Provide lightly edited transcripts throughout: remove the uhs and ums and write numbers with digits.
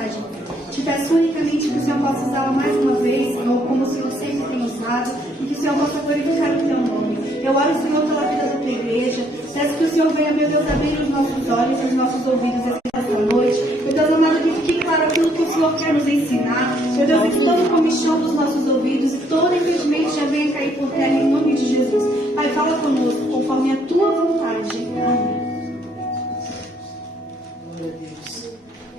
mensagem. Te peço unicamente que o Senhor possa usá-la mais uma vez, como o Senhor sempre tem usado, e que o Senhor possa glorificar o teu nome. Eu oro, Senhor, pela vida da tua igreja. Peço que o Senhor venha, meu Deus, abrir os nossos olhos e os nossos ouvidos esta noite. Meu Deus amado, que fique claro aquilo que o Senhor quer nos ensinar. Meu Deus, e que toda comichão dos nossos ouvidos e todo impedimento já venha cair por terra em nome de Jesus. Pai, fala conosco conforme a tua vontade. Amém. Glória a Deus.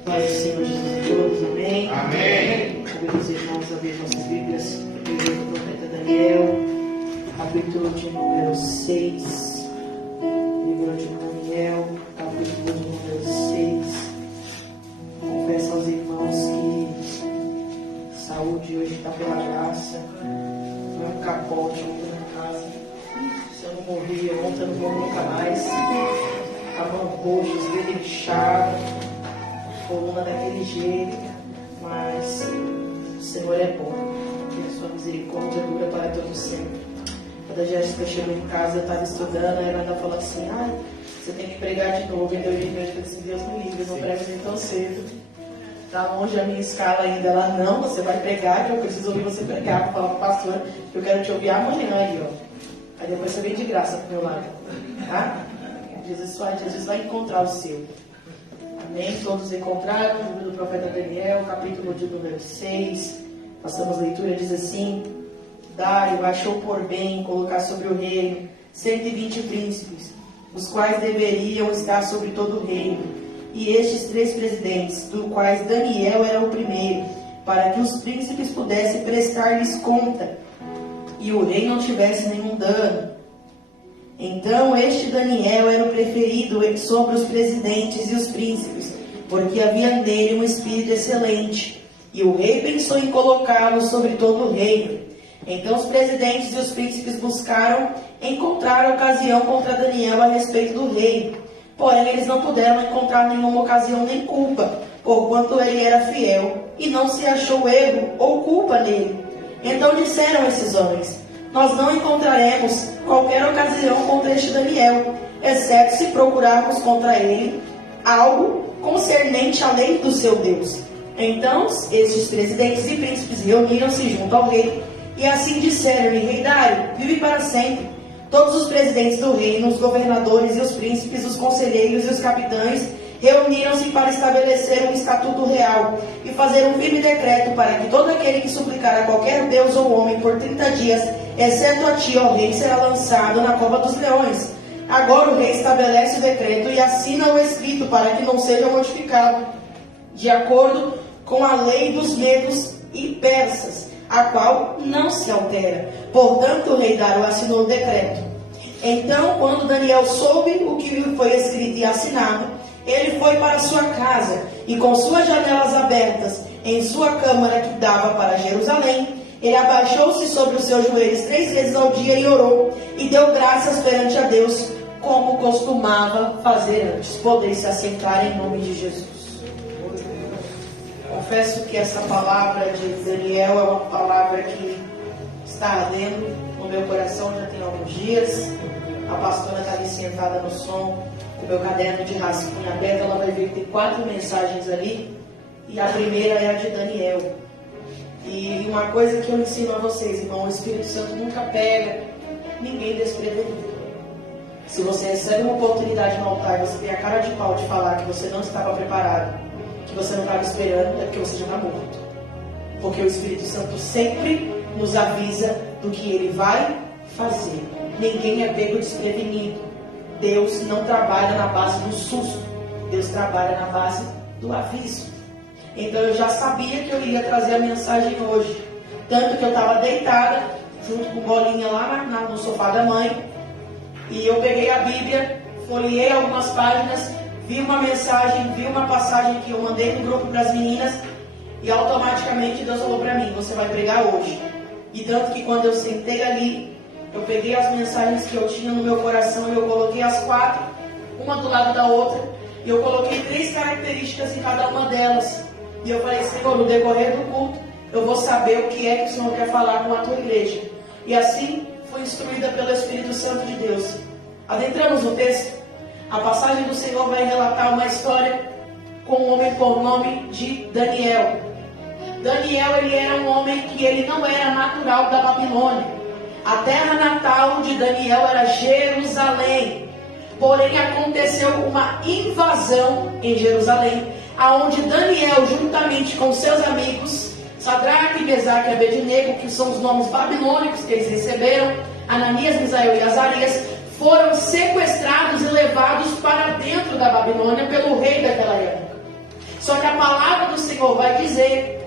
Pai do Senhor Jesus a todos, amém. Amém. Convido os irmãos a abrir nossas Bíblias, livro do profeta Daniel, capítulo de número 6. Livro de Daniel, capítulo de número 6. Confesso aos irmãos que saúde hoje está pela graça. Não é um capote ontem na casa. Se eu não morria ontem, eu não morro nunca mais. A mão roxa, os dedos inchados, a coluna daquele jeito, mas o Senhor é bom, e a sua misericórdia dura para todo sempre. Quando a Jéssica chegou em casa, eu estava estudando, ela ainda falou assim: ai, você tem que pregar de novo. Então eu disse: Deus me livre, eu não prego nem tão cedo. Está longe a minha escala ainda. Ela: não, você vai pregar, que eu preciso ouvir você pregar. Eu falava: pastor, eu quero te ouvir amanhã aí, ó. Aí depois você vem de graça pro meu lado, tá? Jesus vai encontrar o seu. Amém? Todos encontraram o livro do profeta Daniel, capítulo de número 6. Passamos a leitura, diz assim: Dário achou por bem colocar sobre o reino 120 príncipes, os quais deveriam estar sobre todo o reino, e estes 3 presidentes, dos quais Daniel era o primeiro, para que os príncipes pudessem prestar-lhes conta, e o rei não tivesse nenhum dano. Então este Daniel era o preferido sobre os presidentes e os príncipes, porque havia nele um espírito excelente, e o rei pensou em colocá-lo sobre todo o reino. Então os presidentes e os príncipes buscaram encontrar ocasião contra Daniel a respeito do reino, porém eles não puderam encontrar nenhuma ocasião nem culpa, porquanto ele era fiel, e não se achou erro ou culpa nele. Então disseram esses homens: nós não encontraremos qualquer ocasião contra este Daniel, exceto se procurarmos contra ele algo concernente à lei do seu Deus. Então estes presidentes e príncipes reuniram-se junto ao rei, e assim disseram-lhe: Rei Dário, vive para sempre. Todos os presidentes do reino, os governadores e os príncipes, os conselheiros e os capitães reuniram-se para estabelecer um estatuto real e fazer um firme decreto para que todo aquele que suplicar a qualquer deus ou homem por 30 dias, exceto a ti, ó rei, será lançado na cova dos leões. Agora o rei estabelece o decreto e assina o escrito para que não seja modificado, de acordo com a lei dos medos e persas, a qual não se altera. Portanto, o rei Dário assinou o decreto. Então, quando Daniel soube o que lhe foi escrito e assinado, ele foi para sua casa, e com suas janelas abertas, em sua câmara que dava para Jerusalém, ele abaixou-se sobre os seus joelhos 3 vezes ao dia e orou, e deu graças perante a Deus, como costumava fazer antes. Podeis se assentar em nome de Jesus. Confesso que essa palavra de Daniel é uma palavra que está ardendo no meu coração já tem alguns dias. A pastora está ali sentada no som, com o meu caderno de rascunho aberto. Ela vai ver que tem 4 mensagens ali, e a primeira é a de Daniel. E uma coisa que eu ensino a vocês, irmão: o Espírito Santo nunca pega ninguém desprevenido. Se você recebe uma oportunidade no altar e você tem a cara de pau de falar que você não estava preparado, que você não estava esperando, é porque você já está morto. Porque o Espírito Santo sempre nos avisa do que ele vai fazer. Ninguém é pego desprevenido. Deus não trabalha na base do susto. Deus trabalha na base do aviso. Então eu já sabia que eu ia trazer a mensagem hoje. Tanto que eu estava deitada, junto com Bolinha lá no sofá da mãe. E eu peguei a Bíblia, folheei algumas páginas, vi uma mensagem, vi uma passagem que eu mandei no grupo para as meninas, e automaticamente Deus falou para mim: você vai pregar hoje. E tanto que quando eu sentei ali, eu peguei as mensagens que eu tinha no meu coração e eu coloquei as 4, uma do lado da outra, e eu coloquei 3 características em cada uma delas. E eu falei: Senhor, no decorrer do culto, eu vou saber o que é que o Senhor quer falar com a tua igreja. E assim fui instruída pelo Espírito Santo de Deus. Adentramos no texto. A passagem do Senhor vai relatar uma história com um homem por nome de Daniel. Daniel, ele era um homem que ele não era natural da Babilônia. A terra natal de Daniel era Jerusalém. Porém, aconteceu uma invasão em Jerusalém, aonde Daniel, juntamente com seus amigos, Sadraque, Mesaque e Abednego, que são os nomes babilônicos que eles receberam, Ananias, Misael e Azarias, foram sequestrados e levados para dentro da Babilônia pelo rei daquela época. Só que a palavra do Senhor vai dizer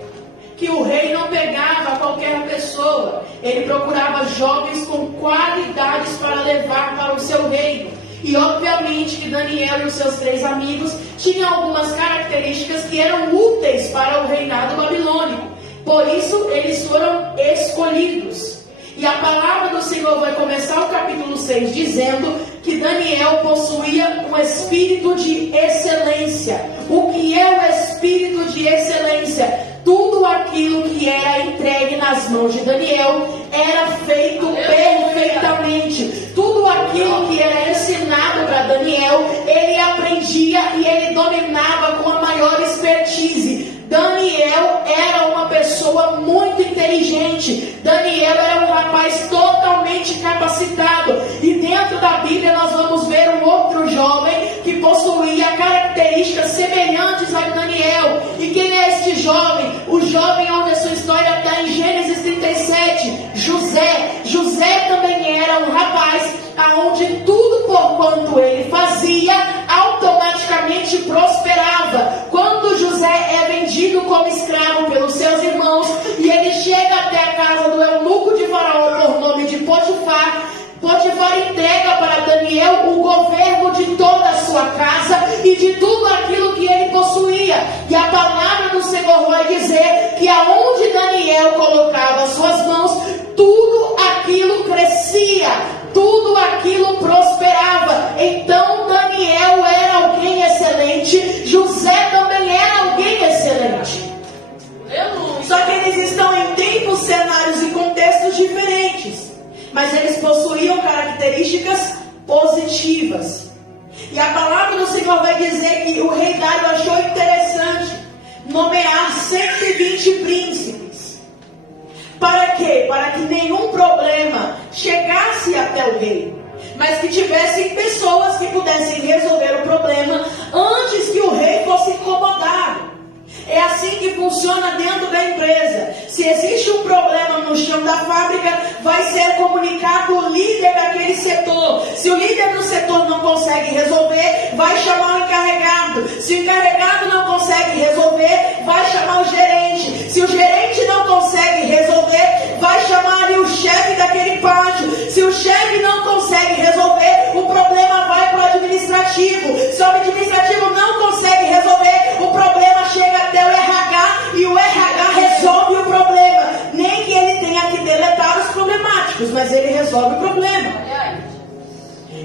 que o rei não pegava qualquer pessoa, ele procurava jovens com qualidades para levar para o seu reino. E obviamente que Daniel e os seus 3 amigos tinham algumas características que eram úteis para o reinado babilônico. Por isso eles foram escolhidos. E a palavra do Senhor vai começar o capítulo 6 dizendo que Daniel possuía um espírito de excelência. O que é o espírito de excelência? Tudo aquilo que era entregue nas mãos de Daniel era feito perfeitamente. Tudo aquilo que era ensinado para Daniel, ele aprendia e ele dominava com a maior expertise. Daniel era uma pessoa muito inteligente. Daniel era um rapaz totalmente capacitado. E dentro da Bíblia nós vamos ver um outro jovem que possuía características semelhantes a Daniel. E quem é este jovem? O jovem onde a sua história está em Gênesis 37, José. José também era um rapaz aonde tudo por quanto ele fazia automaticamente prosperava. Quando José é vendido como escravo pelos seus irmãos e ele chega até a casa do eunuco de Faraó por nome de Potifar, Potifar entrega para Daniel o governo de toda a sua casa e de tudo aquilo que ele possuía. E a palavra do Senhor vai dizer que aonde Daniel colocava suas mãos, tudo aquilo crescia, tudo aquilo prosperava. Então Daniel era alguém excelente, José também era alguém excelente. Só que eles estão em tempos, cenários e contextos diferentes, mas eles possuíam características positivas. E a palavra do Senhor vai dizer que o rei Dário achou interessante nomear 120 príncipes. Para quê? Para que nenhum problema chegasse até o rei, mas que tivessem pessoas que pudessem resolver o problema antes que o rei fosse incomodado. É assim que funciona dentro da empresa. Se existe um problema no chão da fábrica, vai ser comunicado o líder daquele setor. Se o líder do setor não consegue resolver, vai chamar o encarregado. Se o encarregado não consegue resolver, vai chamar o gerente. Se o gerente não consegue resolver, vai chamar ali o chefe daquele pátio. Se o chefe não consegue resolver, o problema vai para o administrativo. Se o administrativo não consegue resolver, o problema chega até o RH e o RH resolve o problema. Nem que ele tenha que deletar os problemáticos, mas ele resolve o problema.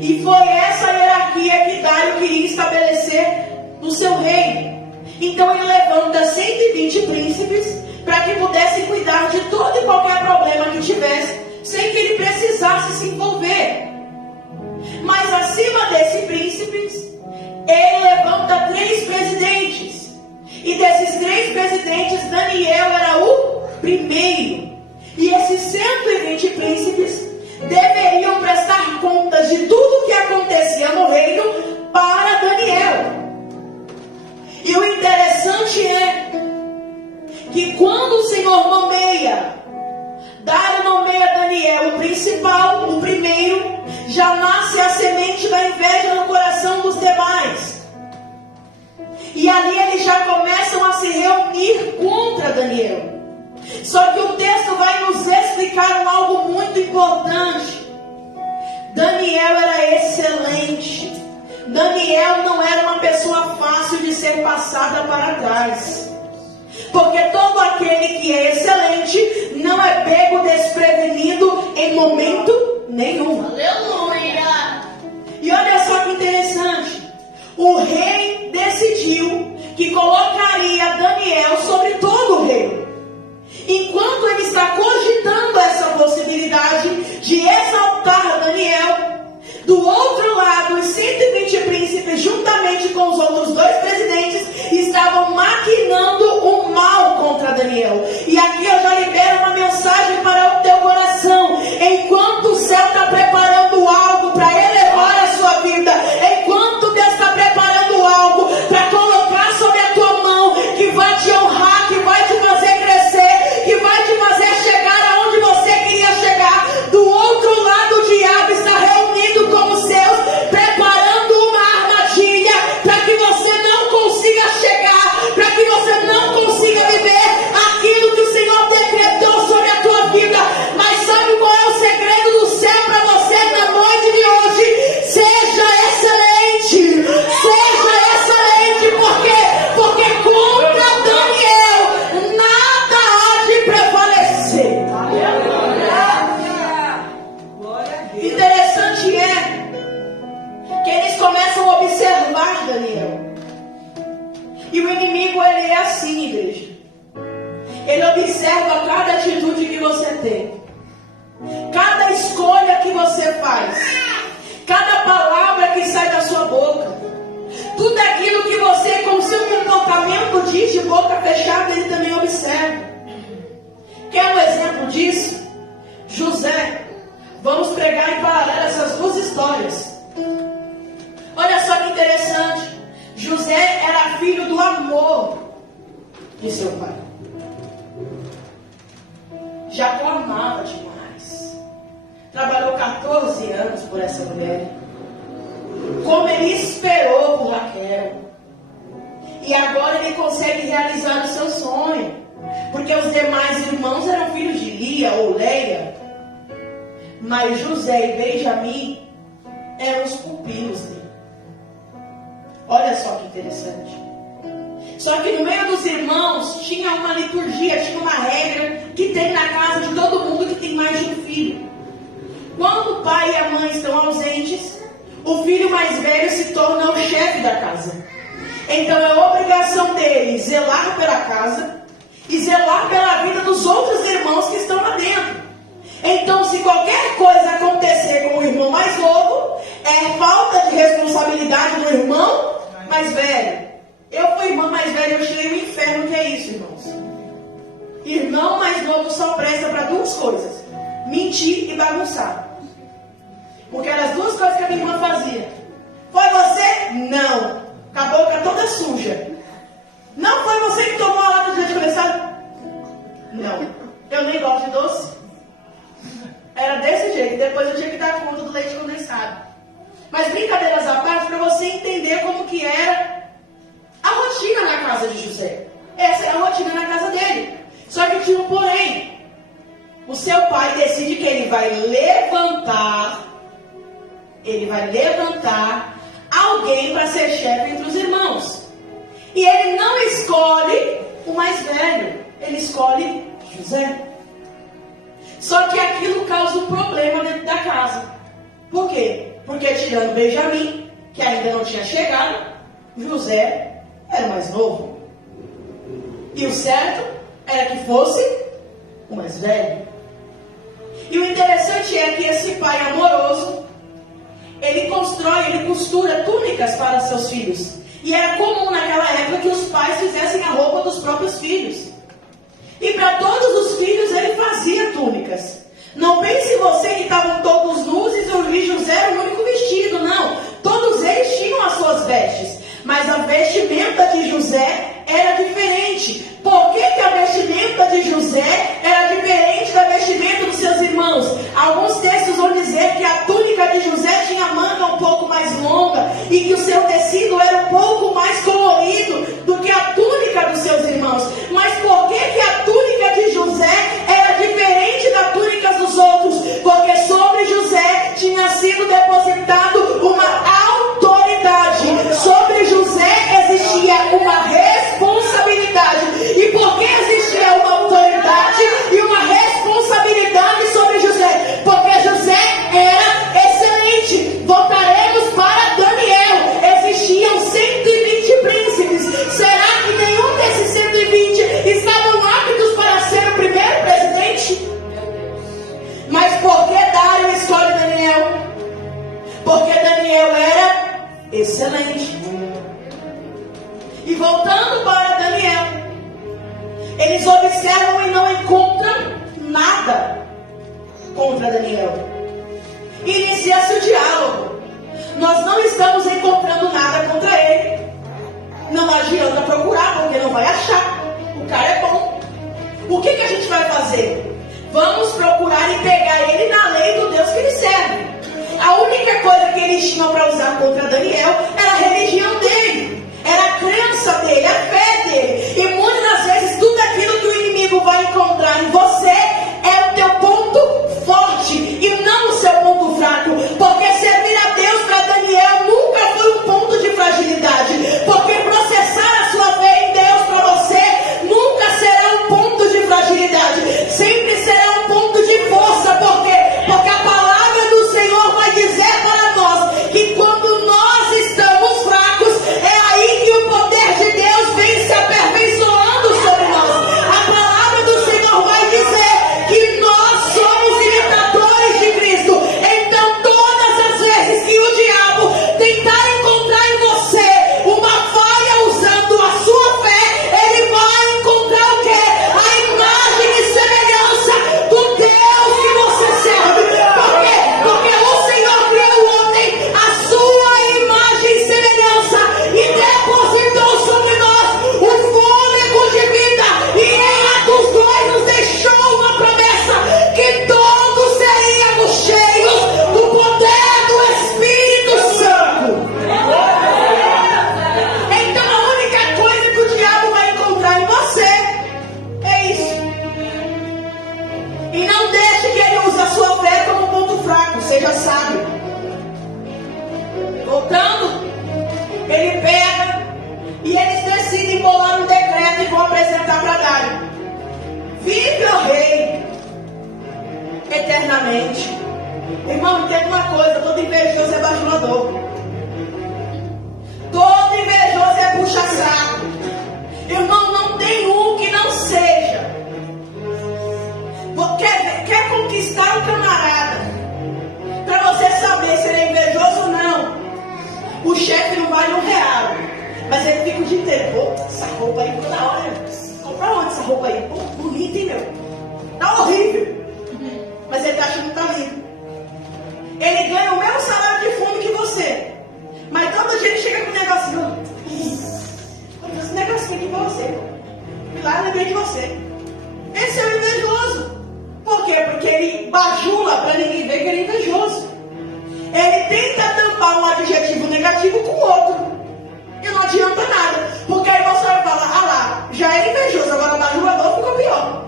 E foi essa hierarquia que Dário queria estabelecer no seu reino. Então ele levanta 120 príncipes para que pudesse cuidar de todo e qualquer problema que tivesse, sem que ele precisasse se envolver. Mas acima desses príncipes, ele levanta 3 presidentes. E desses 3 presidentes, Daniel era o primeiro. E esses 120 príncipes deveriam prestar contas de tudo que acontecia no reino para Daniel. E o interessante é que quando o Senhor nomeia, Dário nomeia Daniel o principal, o primeiro, já nasce a semente da inveja no coração dos demais. E ali eles já começam a se reunir contra Daniel. Só que o texto vai nos explicar algo muito importante. Daniel era excelente. Daniel não era uma pessoa fácil de ser passada para trás. Porque todo aquele que é excelente não é pego desprevenido em momento nenhum. Aleluia! E olha só que interessante. O rei decidiu que colocaria Daniel sobre todo o reino. Enquanto ele está cogitando essa possibilidade de exaltar Daniel, do outro lado, os 120 príncipes, juntamente com os outros 2 presidentes, Daniel. E aqui eu já libero uma mensagem para o teu coração. Enquanto o céu está preparando algo para elevar a sua vida, enquanto Deus está preparando algo para colocar sobre a tua mão, que vai te honrar, que vai te fazer crescer, que vai te fazer chegar aonde você queria chegar, do outro lado o diabo está reunido com os seus, preparando uma armadilha para que você não consiga chegar, para que você não consiga viver aquilo que o Senhor decretou sobre a tua vida. Mas sabe qual é o segredo do céu para você na noite de hoje? Seja excelente, por quê? Porque contra Daniel nada há de prevalecer. Interessante é que eles começam a observar Daniel. E o inimigo, ele é assim, igreja. Ele observa cada atitude que você tem, cada escolha que você faz, cada palavra que sai da sua boca, tudo aquilo que você, com seu comportamento, diz de boca fechada, ele também observa. Quer um exemplo disso? José. Vamos pregar em paralelo essas duas histórias. Olha só que interessante. José era filho do amor de seu pai. Jacó amava demais. Trabalhou 14 anos por essa mulher. Como ele esperou por Raquel. E agora ele consegue realizar o seu sonho. Porque os demais irmãos eram filhos de Lia ou Leia. Mas José e Benjamim eram os pupilos dele. Olha só que interessante. Só que no meio dos irmãos tinha uma liturgia, tinha uma regra que tem na casa de todo mundo que tem mais de um filho. Quando o pai e a mãe estão ausentes, o filho mais velho se torna o chefe da casa. Então é obrigação dele zelar pela casa e zelar pela vida dos outros irmãos que estão lá dentro. Então, se qualquer coisa acontecer com o irmão mais novo, é falta de responsabilidade do irmão mais velho. Eu fui irmã mais velha, eu tirei o inferno. O que é isso, irmãos? Irmão mais novo só presta para duas coisas: mentir e bagunçar. Porque eram as duas coisas que a minha irmã fazia. Foi você? Não. Com a boca toda suja. Não foi você que tomou a lata de leite condensado? Não. Eu nem gosto de doce. Era desse jeito. Depois eu tinha que dar conta do leite condensado. Mas brincadeiras à parte, para você entender como que era a rotina na casa de José. Essa é a rotina na casa dele. Só que tinha um porém. O seu pai decide que ele vai levantar alguém para ser chefe entre os irmãos. E ele não escolhe o mais velho. Ele escolhe José. Só que aquilo causa um problema dentro da casa. Por quê? Porque tirando Benjamim, que ainda não tinha chegado, José era mais novo. E o certo era que fosse o mais velho. E o interessante é que esse pai amoroso, ele costura túnicas para seus filhos. E era comum naquela época que os pais fizessem a roupa dos próprios filhos. E para todos os filhos ele fazia túnicas. Não pense você que estavam todos nus e José era o único vestido, não. Todos eles tinham as suas vestes. Mas a vestimenta de José era diferente. Por que a vestimenta de José era diferente da vestimenta dos seus irmãos? Alguns textos vão dizer que a túnica de José tinha a manga um pouco mais longa e que o seu tecido era um pouco mais colorido do que a túnica dos seus irmãos. Mas por que a túnica de José era diferente da túnica dos outros? Porque sobre José tinha sido depositado uma autoridade. Sobre José existia uma responsabilidade. E Eles observam e não encontram nada contra Daniel. Inicia-se o diálogo. Nós não estamos encontrando nada contra ele. Não adianta procurar, porque não vai achar. O cara é bom. O que a gente vai fazer? Vamos procurar e pegar ele na lei do Deus que ele serve. A única coisa que eles tinham para usar contra Daniel era a religião dele, era a crença dele, a fé dele. E muitas das vezes tudo aquilo que o inimigo vai encontrar em você é o teu ponto forte e não o seu ponto fraco. Porque servir a Deus para Daniel nunca foi um ponto de fragilidade. Porque processar a sua fé em Deus para você nunca será um ponto de fragilidade. Sempre será um ponto de força. Por quê? Porque a palavra do Senhor vai dizer para nós que quando nós estamos fracos, é aí que o poder de Deus vem se aperfeiçoando sobre nós. A palavra do Senhor vai dizer que nós somos imitadores de Cristo. Então, todas as vezes que o diabo tentar encontrar em você uma falha usando a sua fé, ele vai encontrar o quê? A imagem e semelhança do Deus que você serve. Por quê? Porque o Senhor criou o homem à sua imagem e semelhança e depositou sobre nós o fôlego de vida. E em Atos 2 nos deixou uma promessa que todos seríamos cheios do poder do Espírito Santo. Então a única coisa que o diabo vai encontrar em você é isso. E não deixe que ele use a sua fé como ponto fraco, seja sábio. Voltando, ele pega e eles decidem bolar um decreto e vão apresentar para Dário. Vive o rei eternamente. Irmão, entenda uma coisa: todo invejoso é bajulador. Todo invejoso é puxa-saco. Irmão, não tem um que não seja. Quer conquistar o camarada, para você saber se ele é invejoso ou não. O chefe não vale R$1, mas ele fica o dia inteiro: pô, essa roupa aí toda hora. Compra onde essa roupa aí? Pô, bonita, hein, meu? Tá horrível. Mas ele tá achando que tá lindo. Ele ganha o mesmo salário de fundo que você. Mas todo dia ele chega com um negocinho. Esse negocinho aqui pra você. E lá lembrei de você. Esse é o invejoso. Por quê? Porque ele bajula para ninguém ver que ele é invejoso. Ele tenta tampar um adjetivo negativo com o outro. E não adianta nada. Porque aí você vai falar: ah lá, já é invejoso, agora bajulador ficou pior.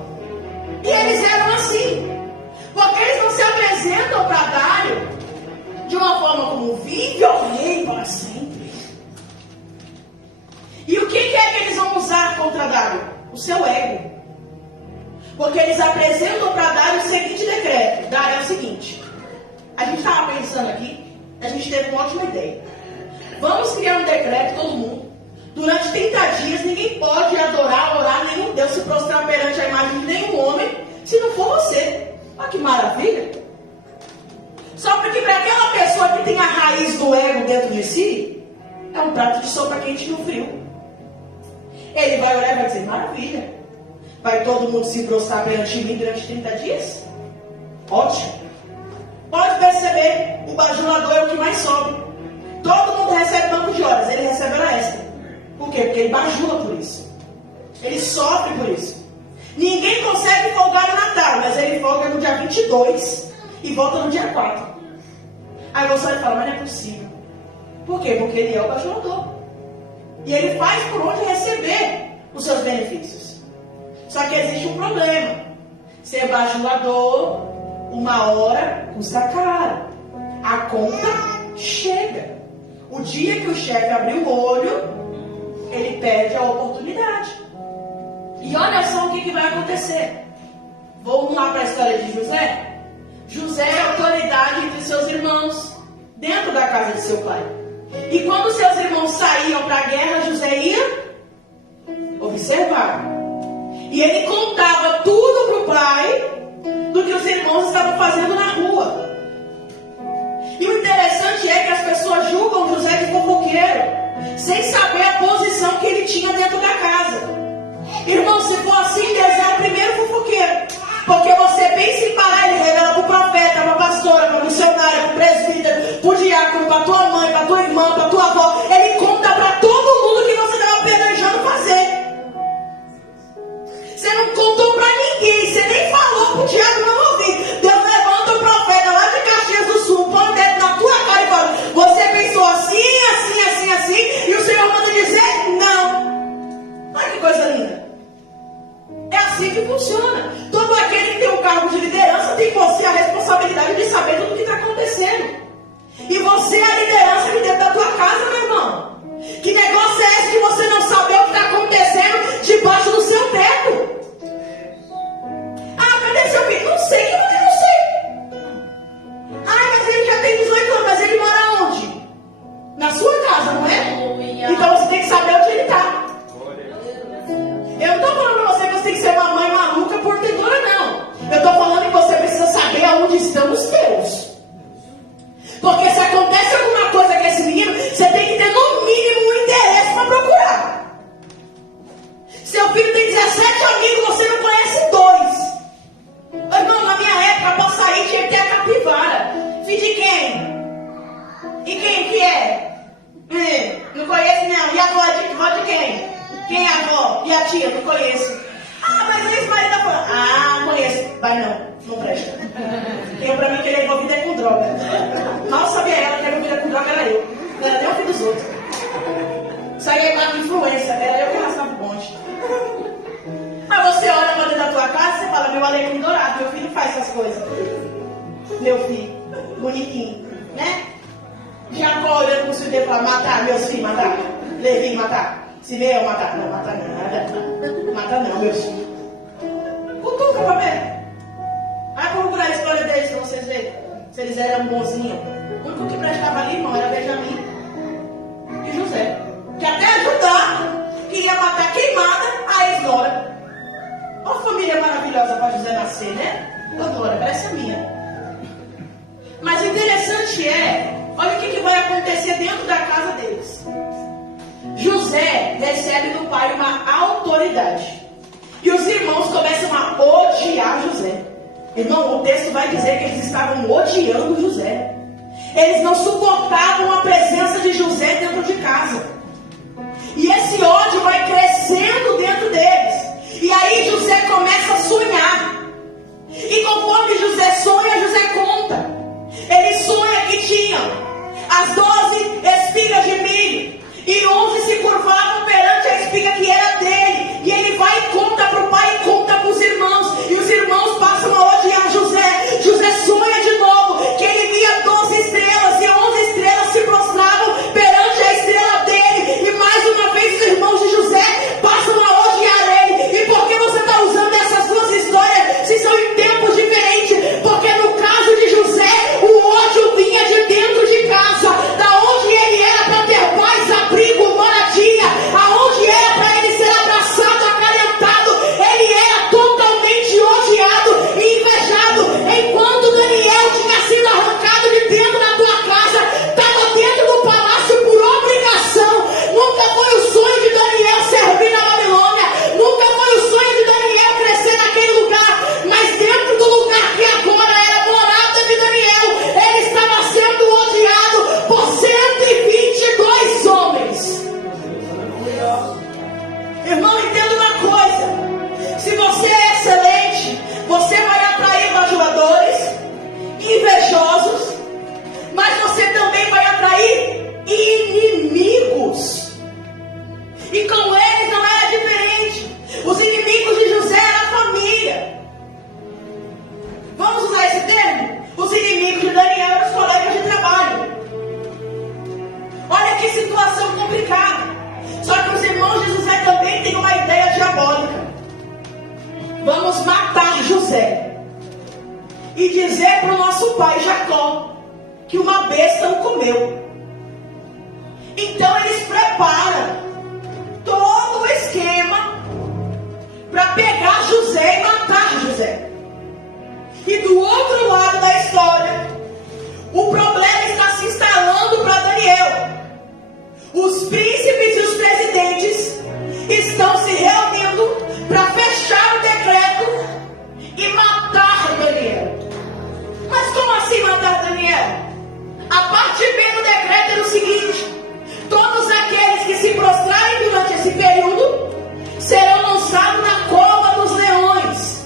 E eles eram assim. Porque eles não se apresentam para Dário de uma forma como: vive o rei para sempre. E o que é que eles vão usar contra Dário? O seu ego. Porque eles apresentam para Dário o seguinte decreto: Dário, é o seguinte, a gente estava pensando aqui, a gente teve uma ótima ideia. Vamos criar um decreto, todo mundo. Durante 30 dias ninguém pode adorar, orar nenhum Deus, se prostrar perante a imagem de nenhum homem, se não for você. Olha que maravilha. Só porque para aquela pessoa que tem a raiz do ego dentro de si, é um prato de sopa quente no frio. Ele vai olhar e vai dizer: maravilha. Vai todo mundo se prostrar perante mim durante 30 dias? Ótimo. Pode perceber, o bajulador é o que mais sobe. Todo mundo recebe banco de horas, ele recebe hora extra. Por quê? Porque ele bajula por isso. Ele sofre por isso. Ninguém consegue folgar no Natal, mas ele folga no dia 22 e volta no dia 4. Aí você vai falar: mas não é possível. Por quê? Porque ele é o bajulador. E ele faz por onde receber os seus benefícios. Só que existe um problema. Ser bajulador, uma hora custa caro. A conta chega. O dia que o chefe abrir o olho, ele perde a oportunidade. E olha só o que vai acontecer. Vamos lá para a história de José. José é autoridade entre seus irmãos, dentro da casa de seu pai. E quando seus irmãos saíam para a guerra, José ia observar. E ele contava tudo para o pai do que os irmãos estavam fazendo na rua. E o interessante é que as pessoas julgam José de fofoqueiro, sem saber a posição que ele tinha dentro da casa. Irmão, se for assim diácono, para tua mãe, para tua irmã, para tua avó. Ele conta para todo mundo que você estava planejando fazer. Você não contou para ninguém, você nem falou para o diabo não ouvir. Deus levanta o profeta lá de Caxias do Sul, põe o dedo na tua cara e fala: você pensou assim, assim, assim, assim, e o Senhor manda dizer não. Olha que coisa linda. É assim que funciona. Todo aquele que tem um cargo de liderança tem você a responsabilidade de saber tudo o que está acontecendo. E você é a liderança aqui dentro da tua casa, meu irmão. Que negócio é esse que você não sabe o que está acontecendo debaixo do seu teto? Ah, cadê seu filho? Não sei, que eu não sei. Ah, mas ele já tem 18 anos, mas ele mora onde? Na sua casa, não é? Então você tem que saber onde ele está. Eu não estou falando para você que você tem que ser uma mãe maluca protetora, não. Eu estou falando que você precisa saber aonde estão os teus. Porque se acontece alguma coisa com esse menino, você tem que ter no mínimo um interesse para procurar. Seu filho tem 17 amigos, você não conhece 2. Irmão, na minha época, para sair tinha que ter a capivara. Filho de quem? E quem que é? Não conheço não. E a avó de quem? Quem é a avó? E a tia? Não conheço. Ah, mas esse marido tá falando. Ah, conheço. Vai não presta. Eu, pra mim, que ele é envolvido é com droga. Mal sabia ela que era envolvida com droga, era eu. Não era nem o filho dos outros. Isso aí é uma influência, era eu que arrastava o bonde. Mas você olha pra dentro da tua casa e você fala: meu alecrim dourado, meu filho faz essas coisas. Meu filho, bonitinho, né? Jacó olhando pro filho dele e fala: matar, meus filhos, matar. Levi, matar. Simeão, matar. Não, matar não, nada. Matar não, meus filhos. Cutuca pra ver. Vai procurar a história deles pra vocês verem. Se eles eram bonzinhos. O único que prestava ali, irmão, era Benjamim e José. Que até ajudar, queria matar queimada a ex-nora. Olha a família maravilhosa para José nascer, né? Nora, parece a minha. Mas o interessante olha o que vai acontecer dentro da casa deles. José recebe do pai uma autoridade. E os irmãos começam a odiar José. Irmão, o texto vai dizer que eles estavam odiando José. Eles não suportavam a presença de José dentro de casa. E esse ódio vai crescendo dentro deles. E aí José começa a sonhar. E conforme José sonha, José conta. Ele sonha que tinham as 12 espigas de milho. E 11 se curvavam perante a espiga que era dele. E ele vai e conta para o pai e conta para os irmãos. E os irmãos passam a odiar José. José sonha de novo que ele via 12 estrelas. E 11 estrelas se prostravam perante a estrela dele. E mais uma vez os irmãos de José passam a odiar ele. E por que você está usando essas duas histórias se são em tempos diferentes? Porque no caso de José, o ódio vinha de dentro de casa, da onde ele era para ter paz, abrigo, moradia, aonde era para ele ser abraçado, acalentado. Ele era totalmente odiado e invejado. Enquanto Daniel tinha sido arrancado de dentro da tua casa, estava dentro do palácio por obrigação. Nunca foi o sonho de Daniel servir na Babilônia, nunca foi o sonho de Daniel crescer naquele lugar, mas dentro do lugar que agora era a morada de Daniel, ele estava sendo odiado por 122 homens. Irmão, entenda uma coisa: se você é excelente, você vai atrair bajuladores, invejosos, mas você também vai atrair inimigos. E com eles não era diferente. Os inimigos de José eram a família. Vamos usar esse termo? Os inimigos de Daniel eram os colegas de trabalho. Olha que situação complicada. Só que os irmãos de José também têm uma ideia diabólica. Vamos matar José e dizer para o nosso pai Jacó que uma besta o comeu. Então eles preparam todo o esquema para pegar José e matar José. E do outro lado da história, o problema está se instalando para Daniel. Os príncipes e os presidentes estão se reunindo para fechar o decreto e matar Daniel. Mas como assim matar Daniel? A Note bem o decreto era o seguinte: todos aqueles que se prostrarem durante esse período serão lançados na cova dos leões.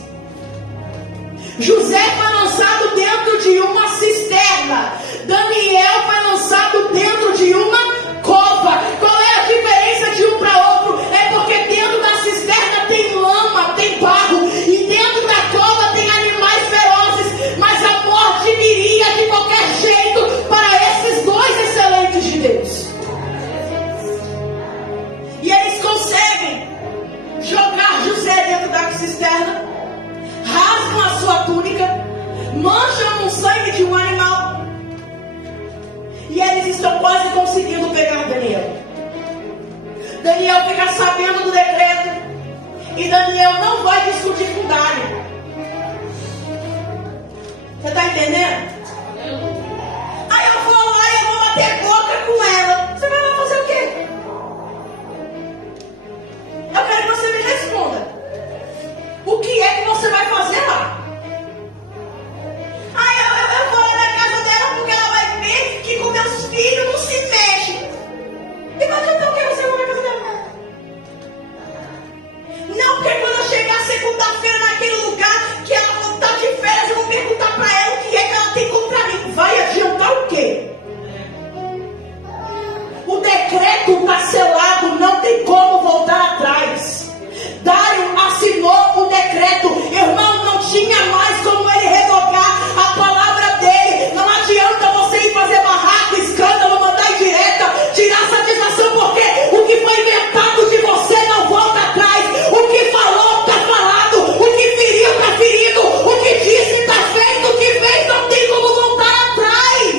José foi lançado dentro de uma cisterna. Daniel foi lançado dentro de uma cova. Qual é a diferença de um para outro? É porque dentro da cisterna tem lama, tem barro, e dentro da cova tem animais ferozes. Mas a morte viria de qualquer jeito para esses dois excelentes de Deus. E eles conseguem jogar José dentro da cisterna, rasgam a sua túnica, mancham no sangue de um animal, e eles estão quase conseguindo pegar Daniel. Daniel fica sabendo do decreto, e Daniel não vai discutir com Dário. Você está entendendo? Aí eu vou lá e eu vou bater boca com ela. Você vai lá fazer o quê? Eu quero que você me responda. O que é que você vai fazer lá? Aí eu vou lá na casa dela porque ela vai ver que com meus filhos não se mexe. E vai adiantar o que você vai na casa dela? Não, porque quando eu chegar segunda-feira naquele lugar que ela vai estar de férias, eu vou perguntar pra ela o que é que ela tem contra mim. Vai adiantar o quê? O decreto está selado, não tem como voltar atrás. Dário assinou o decreto. Irmão, não tinha mais como ele revogar a palavra dele. Não adianta você ir fazer barraco, escândalo, mandar indireta, tirar satisfação, porque o que foi inventado de você não volta atrás. O que falou está falado, o que feriu está ferido, o que disse está feito, o que fez não tem como voltar atrás.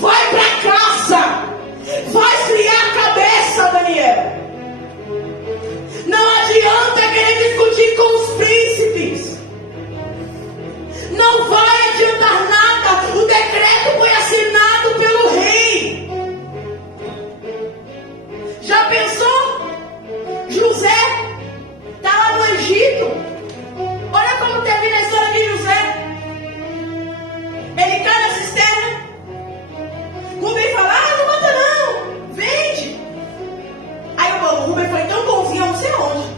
Vai pra casa, vai esfriar a cabeça, Daniel. Não adianta querer discutir com os príncipes. Não vai adiantar nada. O decreto foi assinado pelo rei. Já pensou? José está lá no Egito. Olha como termina a história de José. Ele cai na cisterna. Rubem fala: não mata não, vende. Aí o Rubem foi tão bonzinho, eu não sei onde,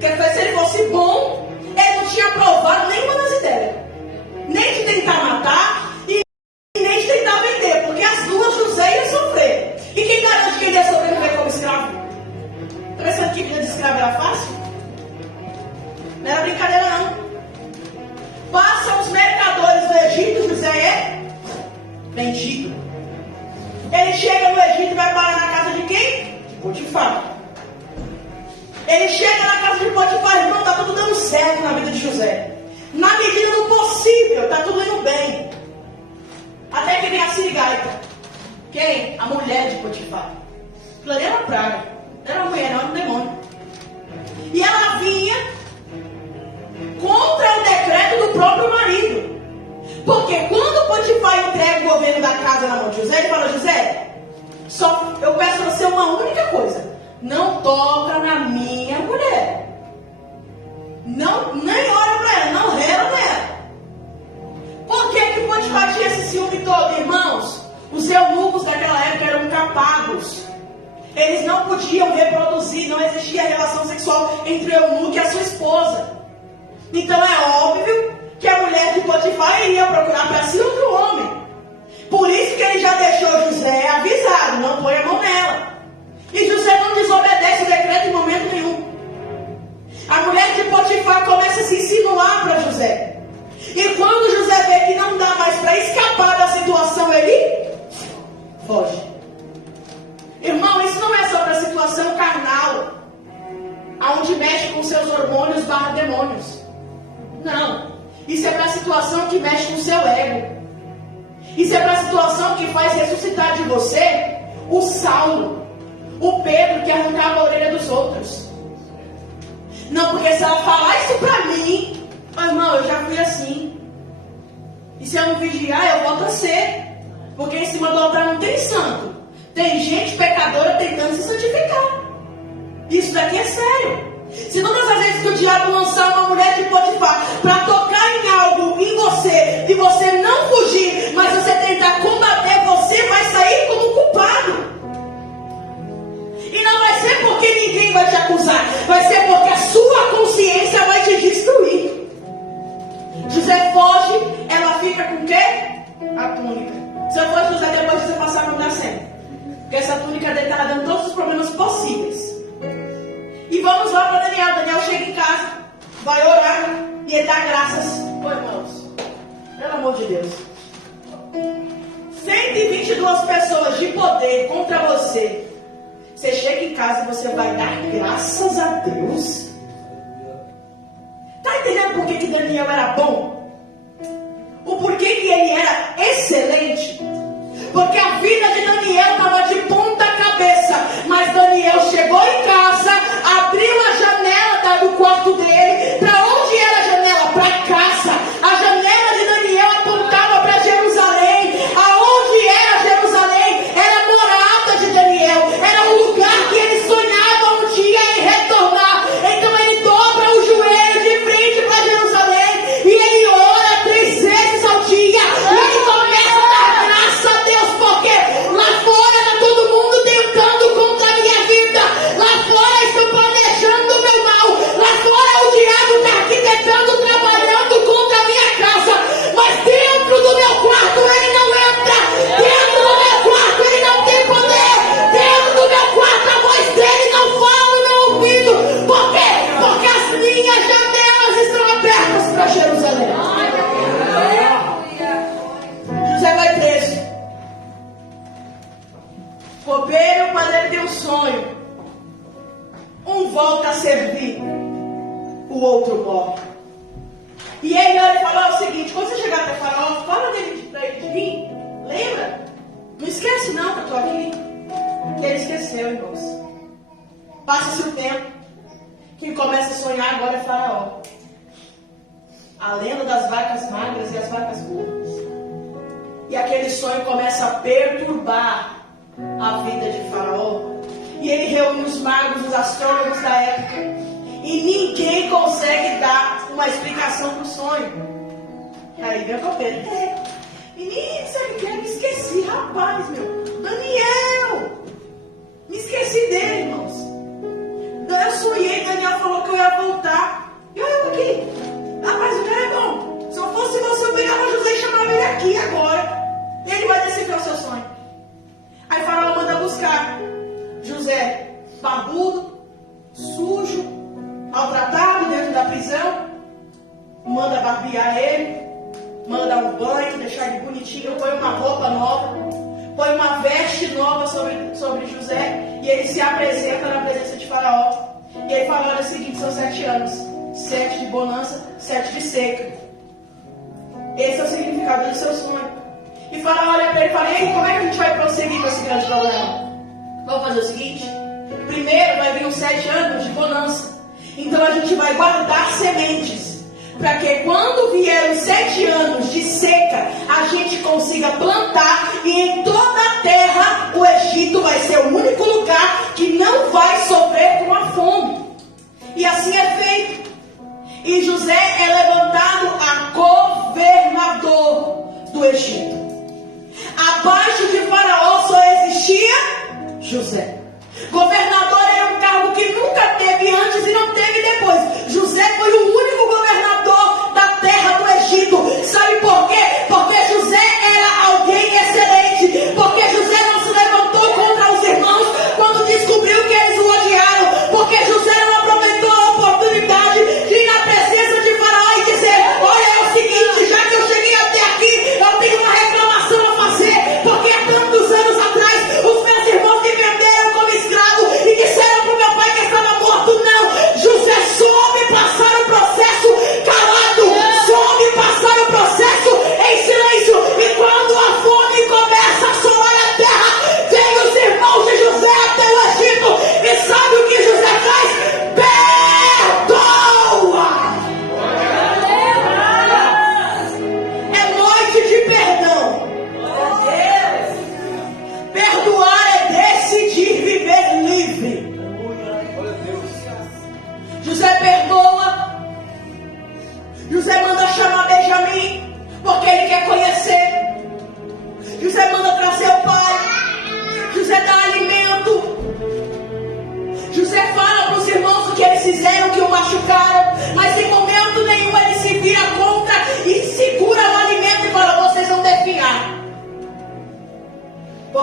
que se ele fosse bom, ele não tinha aprovado nenhuma das ideias, nem de tentar matar e nem de tentar vender, porque as duas José ia sofrer. E quem garante que ele ia sobreviver como escravo? Pensando que vida de escravo era fácil? Não era brincadeira não. Passam os mercadores do Egito, José é vendido. Ele chega no Egito e vai parar na casa de quem? De Potifar. Ele chega na casa de Potifar, irmão, está tudo dando certo na vida de José. Na medida do possível, está tudo indo bem. Até que vem a sirigaita. Quem? A mulher de Potifar. Aquilo ali era uma praga. Não era uma mulher, não, era um demônio. E ela vinha contra o decreto do próprio marido. Porque quando Potifar entrega o governo da casa na mão de José, ele fala: José, só eu peço a você uma única coisa: não toca na minha mulher. Não, nem olha para ela, não rela nela. Por que Potifar tinha esse ciúme todo, irmãos? Os eunucos daquela época eram capados. Eles não podiam reproduzir, não existia relação sexual entre o eunuco e a sua esposa. Então é óbvio que a mulher de Potifar iria procurar para si outro homem. Por isso que ele já deixou José avisado: não põe a mão nela. E José não desobedece o decreto em momento nenhum. A mulher de Potifar começa a se insinuar para José. E quando José vê que não dá mais para escapar da situação, ele foge. Irmão, isso não é só para situação carnal, aonde mexe com seus hormônios / demônios. Não. Isso é para a situação que mexe com o seu ego. Isso é para a situação que faz ressuscitar de você o Saulo, o Pedro que arrancava a orelha dos outros. Não, porque se ela falar isso para mim, irmão, eu já fui assim. E se eu não vigiar, eu volto a ser. Porque em cima do altar não tem santo. Tem gente pecadora tentando se santificar. Isso daqui é sério. Se todas as vezes que o diabo lançar uma mulher de Potifar para tocar em algo em você, e você não fugir, mas você tem usar. Vai ser porque a sua consciência vai te destruir. José foge, ela fica com o quê? A túnica. Se eu fosse José, depois de você passar por nascendo. Porque essa túnica dele estava dando todos os problemas possíveis. E vamos lá para Daniel. Daniel chega em casa, vai orar e ele dá graças. Ô irmãos, pelo amor de Deus. 122 pessoas de poder contra você. Você chega em casa e você vai dar graças a Deus. Está entendendo por que Daniel era bom? O porquê que ele era excelente? Porque a vida de Daniel estava de ponta cabeça. Mas Daniel chegou em casa, abriu a janela do quarto dele. Para onde era a janela? Para casa. A janela de Daniel apontava para Jerusalém. Aonde era Jerusalém? Era a morada de Daniel. Era o lugar que ele sonhava um dia em retornar. Então ele dobra o joelho de frente para Jerusalém. E ele ora 3 vezes ao dia. E ele começa a dar graça a Deus. Porque lá fora está todo mundo tentando contra a minha vida. Lá fora estão planejando o meu mal. Lá fora o diabo está arquitetando, trabalhando contra a minha casa. Mas dentro do meu quarto ele não entra. Dentro do meu quarto ele não tem poder. Dentro do meu quarto a voz dele não fala no meu ouvido. Por quê? Porque as minhas janelas estão abertas para Jerusalém. José vai preso. Copeiro, quando ele tem um sonho, um volta a servir, o outro morre. E aí ele falou o seguinte: quando você chegar até Faraó, fala dele para ele de mim. Lembra? Não esquece não que eu estou aqui. Que ele esqueceu, irmãos. Passa-se o tempo. Quem começa a sonhar agora é Faraó. A lenda das vacas magras e as vacas gordas. E aquele sonho começa a perturbar a vida de Faraó. E ele reúne os magos, os astrólogos da época. E ninguém consegue dar uma explicação para o sonho. Aí vem o copeiro. Menino, sabe o que? Me esqueci, rapaz, meu. Daniel! Me esqueci dele, irmãos. Eu sonhei, Daniel falou que eu ia voltar. E olha eu aqui. Rapaz, o cara é bom. Se eu fosse você, eu pegava José e chamava ele aqui agora. Ele vai decifrar o seu sonho. Aí Faraó manda buscar José, barbudo, sujo, maltratado dentro da prisão. Manda barbear ele, manda dar um banho, deixar ele bonitinho, põe uma roupa nova, põe uma veste nova sobre José. E ele se apresenta na presença de Faraó. E ele fala: olha o seguinte, são 7 anos. 7 de bonança, 7 de seca. Esse é o significado do seu sonho. E Faraó olha para ele e fala: ei, como é que a gente vai prosseguir com esse grande problema? Vamos fazer o seguinte: primeiro vai vir uns 7 anos de bonança. Então a gente vai guardar sementes, para que quando vier os 7 anos de seca, a gente consiga plantar. E em toda a terra, o Egito vai ser o único lugar que não vai sofrer com a fome. E assim é feito. E José é levantado a governador do Egito. Abaixo de Faraó só existia José. Governador era um cargo que nunca teve antes e não teve depois. José foi o único governador da terra do Egito. Sabe por quê? Porque José era alguém excelente. Porque José não se levantou contra os irmãos quando descobriu que eles o odiaram. Porque José não aproveitou a oportunidade de ir na presença de Faraó e dizer: olha, é o seguinte, já que eu cheguei até aqui, eu tenho uma reclamação a fazer. Porque há tantos anos atrás, os meus irmãos me venderam como escravo e disseram para o meu pai que estava morto. Não, José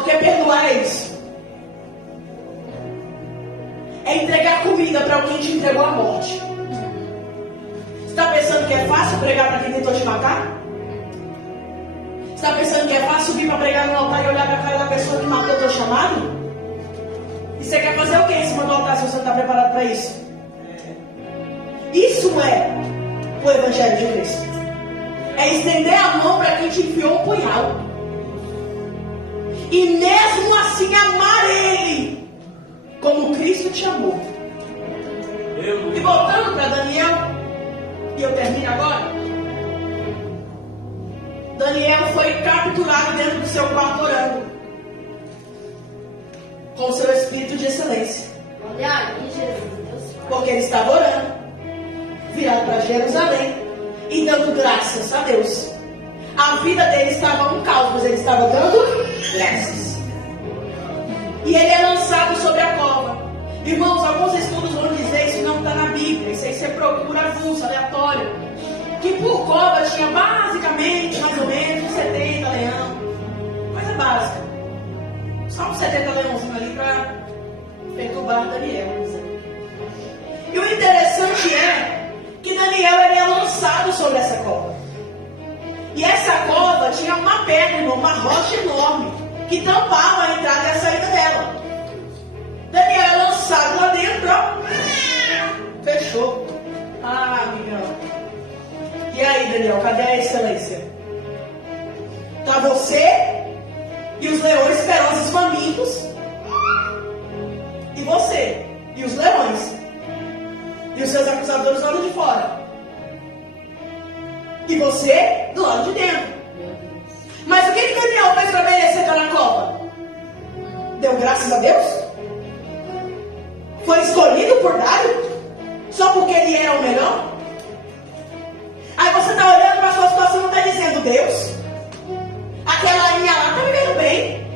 Porque perdoar é isso. É entregar comida para alguém que te entregou a morte. Você está pensando que é fácil pregar para quem tentou te matar? Você está pensando que é fácil subir para pregar no altar e olhar para a cara da pessoa que matou o teu chamado? E você quer fazer o que em cima do altar se você não está preparado para isso? Isso é o Evangelho de Cristo. É estender a mão para quem te enfiou um punhal. E mesmo assim amar Ele como Cristo te amou. E voltando para Daniel, e eu termino agora. Daniel foi capturado dentro do seu quarto orando, com o seu espírito de excelência. Olha aí, Jesus. Porque ele estava orando, virado para Jerusalém e dando graças a Deus. A vida dele estava um caos, mas ele estava dando graças. E ele é lançado sobre a cova. Irmãos, alguns estudos vão dizer, isso não está na Bíblia, isso aí você procura avulso, aleatório, que por cova tinha basicamente, mais ou menos, uns 70 leão. Coisa básica. Só uns 70 leãozinhos ali para perturbar Daniel. E o interessante é que Daniel ele é lançado sobre essa cova. E essa cova tinha uma pedra, uma rocha enorme, que tampava a entrada e a saída dela. Daniel é lançado lá dentro, ó. Fechou. Ah, amigão. E aí, Daniel, cadê a excelência? Tá você e os leões ferozes famintos. E você e os leões. E os seus acusadores do lado de fora. E você do lado de dentro. Mas o que Daniel fez para merecer estar na cova? Deu graças a Deus? Foi escolhido por Dário? Só porque ele era o melhor? Aí você está olhando para a sua situação e está dizendo, Deus, aquela linha lá está me vendo bem.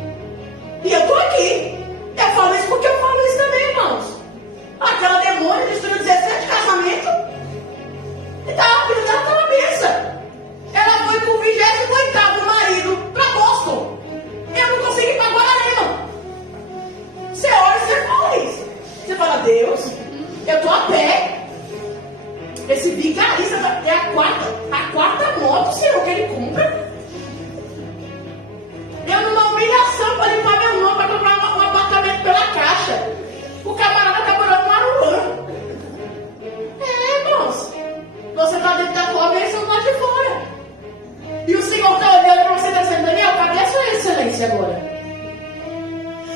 E eu estou aqui. Eu falo isso porque eu falo isso também, irmãos. Aquela demônia destruiu 17 casamentos. E estava na mesa. Ela foi com o 28º marido para Boston. Eu não consegui ir para Guararema. Você olha e você fala isso. Você fala, Deus, eu estou a pé. Esse vigarista é a quarta moto, Senhor, que ele compra. Eu numa humilhação para limpar meu nome, para comprar um apartamento pela Caixa. O camarada está morando no Aruan. Irmãos, você está dentro da cova e eles estão lá de fora. E o Senhor está olhando para você e está dizendo, Daniel, cadê a sua excelência agora?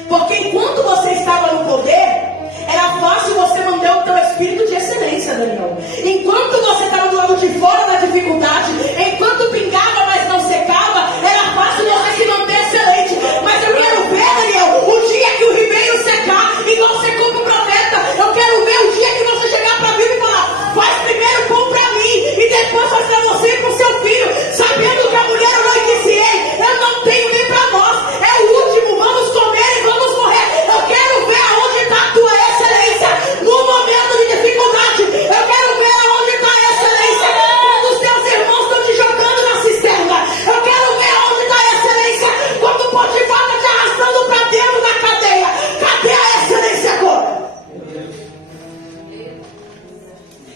Porque enquanto você estava no poder, era fácil você manter o teu espírito de excelência, Daniel. Enquanto você estava do lado de fora da dificuldade, enquanto pingava, mas não secava, era fácil você se manter excelente. Mas eu quero ver, Daniel, o dia que o ribeiro secar, igual secou para o profeta. Eu quero ver o dia que você chegar para a Bíblia e falar, faz primeiro pão para mim, e depois faz para você e para o seu filho, sabendo que a mulher eu não disse, ei, eu não tenho nem para nós, é o último, vamos comer e vamos morrer. Eu quero ver aonde está a tua excelência no momento de dificuldade. Eu quero ver aonde está a excelência quando os teus irmãos estão te jogando na cisterna. Eu quero ver aonde está a excelência quando o Potifar está te arrastando para dentro da cadeia. Cadê a excelência agora?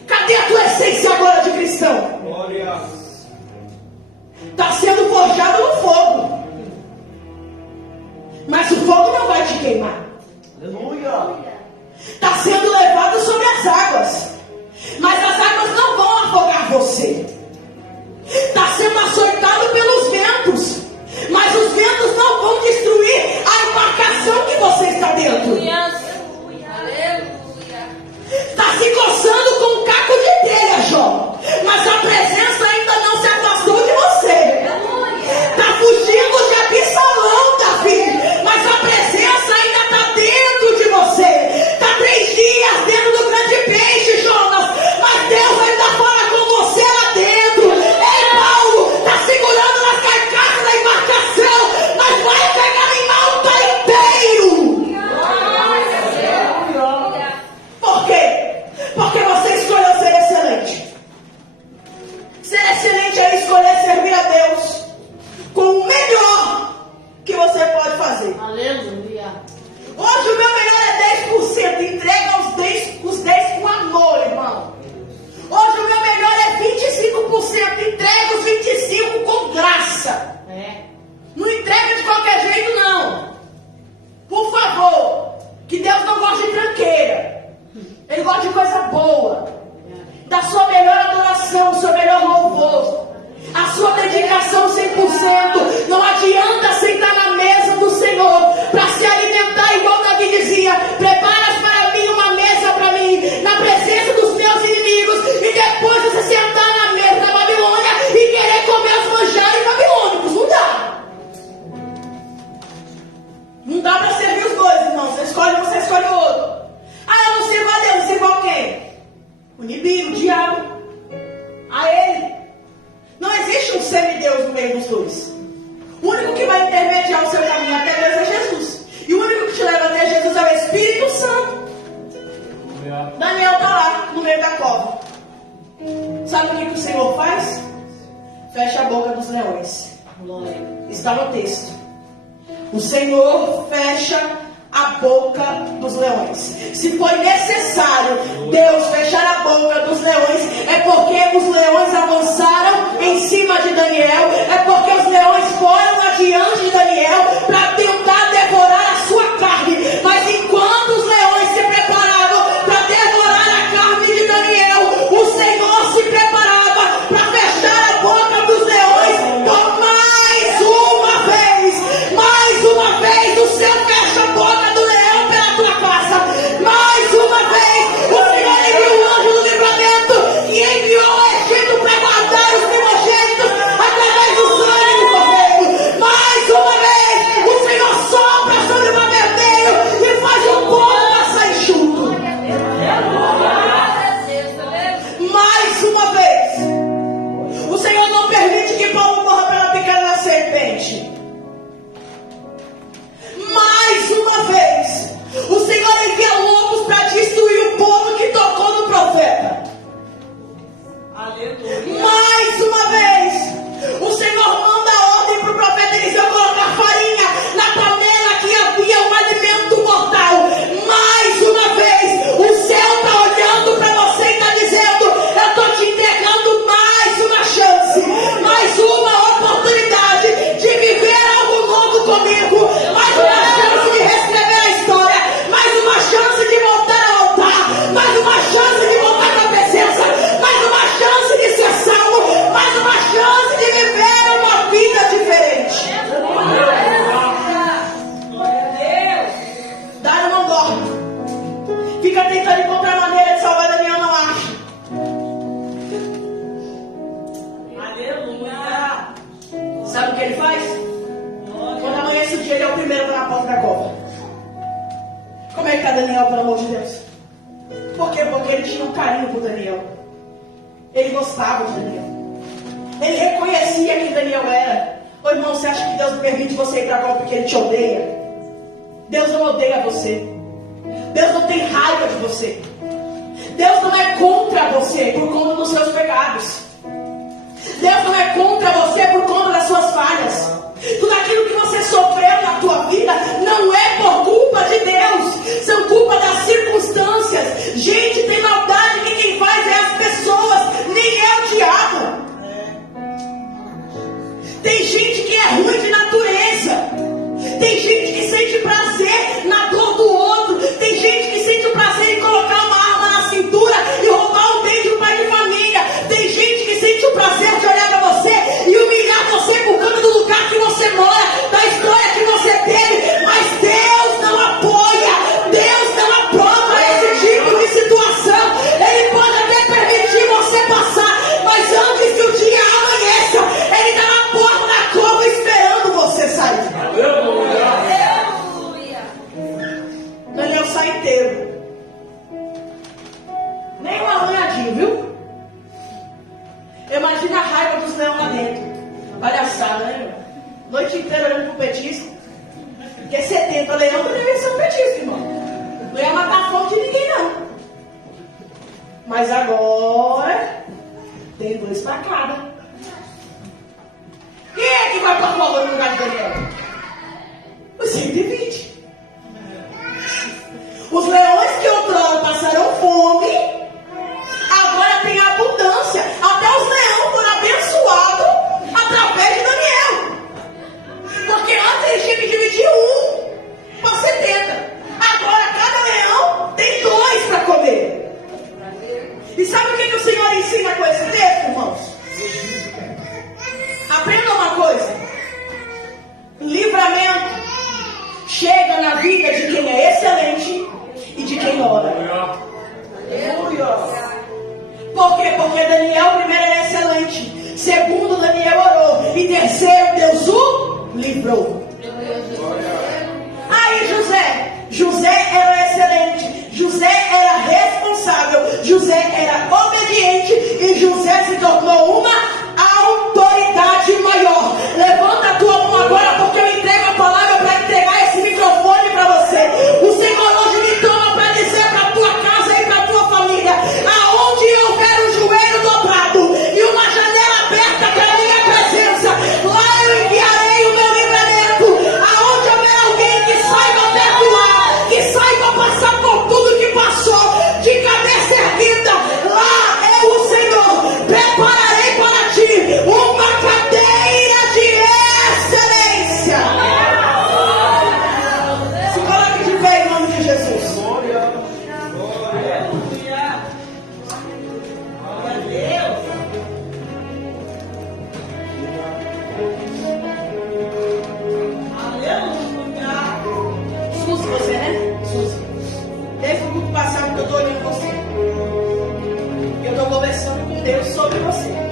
Cadê a tua essência agora de cristão? Está sendo forjado no fogo, mas o fogo não vai te queimar. Aleluia. Está sendo levado sobre as águas, mas as águas não vão afogar você. Está sendo açoitado pelos ventos, mas os ventos não vão destruir a embarcação que você está dentro. Está se coçando com um caco de telha, Jó, mas a presença ainda não se afastou de você. Está fugindo de qualquer jeito, não. Por favor, que Deus não gosta de tranqueira. Ele gosta de coisa boa. Da sua melhor adoração, do seu melhor louvor. A sua dedicação 100%. Não adianta sentar na mesa do Senhor para se alimentar, igual Davi dizia: preparas para mim uma mesa para mim, na presença dos meus inimigos, e depois você sentar na mesa da Babilônia e querer comer os manjares babilônicos. Não dá. Não dá para servir os dois, irmão. Você escolhe o outro. Ah, eu não sirvo a Deus, eu sirvo a quem? O inimigo, o diabo. A ele. Não existe um semideus no meio dos dois. O único que vai intermediar o seu caminho até Deus é Jesus. E o único que te leva até Jesus é o Espírito Santo. Daniel está lá, no meio da cova. Sabe o que o Senhor faz? Fecha a boca dos leões. Está no texto. O Senhor fecha a boca dos leões. Se foi necessário Deus fechar a boca dos leões, é porque os leões avançaram em cima de Daniel, é porque os leões foram adiante de Daniel para tentar devorar a sua carne. Mas enquanto os leões se preparavam para devorar a carne de Daniel, o Senhor se preparava para fechar a boca dos leões. Por mais uma vez o Senhor fecha a boca do leão pela tua casa. Mais uma vez o Senhor enviou o anjo do livramento e enviou o Egito para guardar os primogênitos através do sangue do cordeiro. Mais uma vez o Senhor sopra sobre o mar vermelho e faz o povo passar enxuto. Mais uma vez o Senhor não permite que Paulo morra pela picada da serpente. Mais uma vez o Senhor envia lobos para destruir o povo que tocou no profeta. Aleluia. Mais uma vez o Senhor manda ordem para o profeta Eliseu colocar farinha na panela que havia um alimento mortal. Mais uma vez o céu está olhando para você e está dizendo: eu estou te entregando mais uma chance, mais uma oportunidade de viver algo novo comigo, mais uma chance de reescrever a história, mais uma chance de voltar ao altar, mais uma chance de voltar para a presença, mais uma chance de ser salvo, mais uma chance de viver uma vida diferente. Dário não dorme, fica tentando encontrar maneira de salvar Daniel, não acha. Aleluia. Sabe o que ele faz? Quando amanhece o dia, ele é o primeiro a estar na porta da cova. Como é que está Daniel, pelo amor de Deus? Por quê? Porque ele tinha um carinho por Daniel. Ele gostava de Daniel. Ele reconhecia quem Daniel era. Ô irmão, você acha que Deus permite você ir para a cova porque Ele te odeia? Deus não odeia você. Deus não tem raiva de você. Deus não é contra você por conta dos seus pecados. Deus não é contra você por conta das suas falhas. Tudo aquilo que você sofreu na tua vida não é por culpa de Deus, são culpa das circunstâncias. Gente, tem maldade que quem faz é as pessoas, nem é o diabo. Tem gente que é ruim de natureza. Tem gente que sente prazer na dor do outro. Tem gente que sente o prazer em colocar uma arma na cintura e roubar um dente do pai de família. Tem gente que sente o prazer de olhar para você e humilhar você por causa do lugar que você mora, da história que você teve. Mas Deus não apoia, Deus não aprova esse tipo de situação. Ele pode até permitir você passar, mas antes que o dia amanheça, Ele está na porta da cova esperando você sair. Daniel sai inteiro. Nem um arranhadinho, viu? Imagina a raiva dos leões lá dentro. Palhaçada, né, irmão? Noite inteira olhando pro petisco. Porque 70 leão não deve ser um petisco, irmão. Não ia matar a fome de ninguém, não. Mas agora tem 2 para cada. Quem é que vai pôr fogo no lugar de Daniel? Os 120. Os leões que outrora passaram fome, agora tem abundância. Até os leões foram abençoados através de Daniel. Porque antes me ensina com esse texto, irmãos? Aprenda uma coisa. Livramento chega na vida de quem é excelente e de quem ora. Aleluia. Por quê? Porque Daniel, primeiro, era excelente. Segundo, Daniel orou. E terceiro, Deus o livrou. Aí José era excelente. José era responsável. José era obediente. E José se tornou uma autoridade maior. Levanta a tua mão agora, porque eu entrego a palavra para entregar esse microfone para você. O Senhor hoje me toma para dizer para a tua casa e para a tua família: aonde houver um joelho dobrado e uma janela aberta pela minha presença, lá eu enviarei o meu livramento. Aonde houver alguém que saiba perdoar, que saiba passar por tudo que passou, de cabeça erguida, lá eu, o Senhor, prepararei para ti uma cadeira de excelência. Se coloque de pé em nome de Jesus. Glória. Aleluia. Glória a Deus. Aleluia. Suzy, você, né? Suzy. Desde o culto passado que eu estou olhando você. Eu estou conversando com Deus sobre você.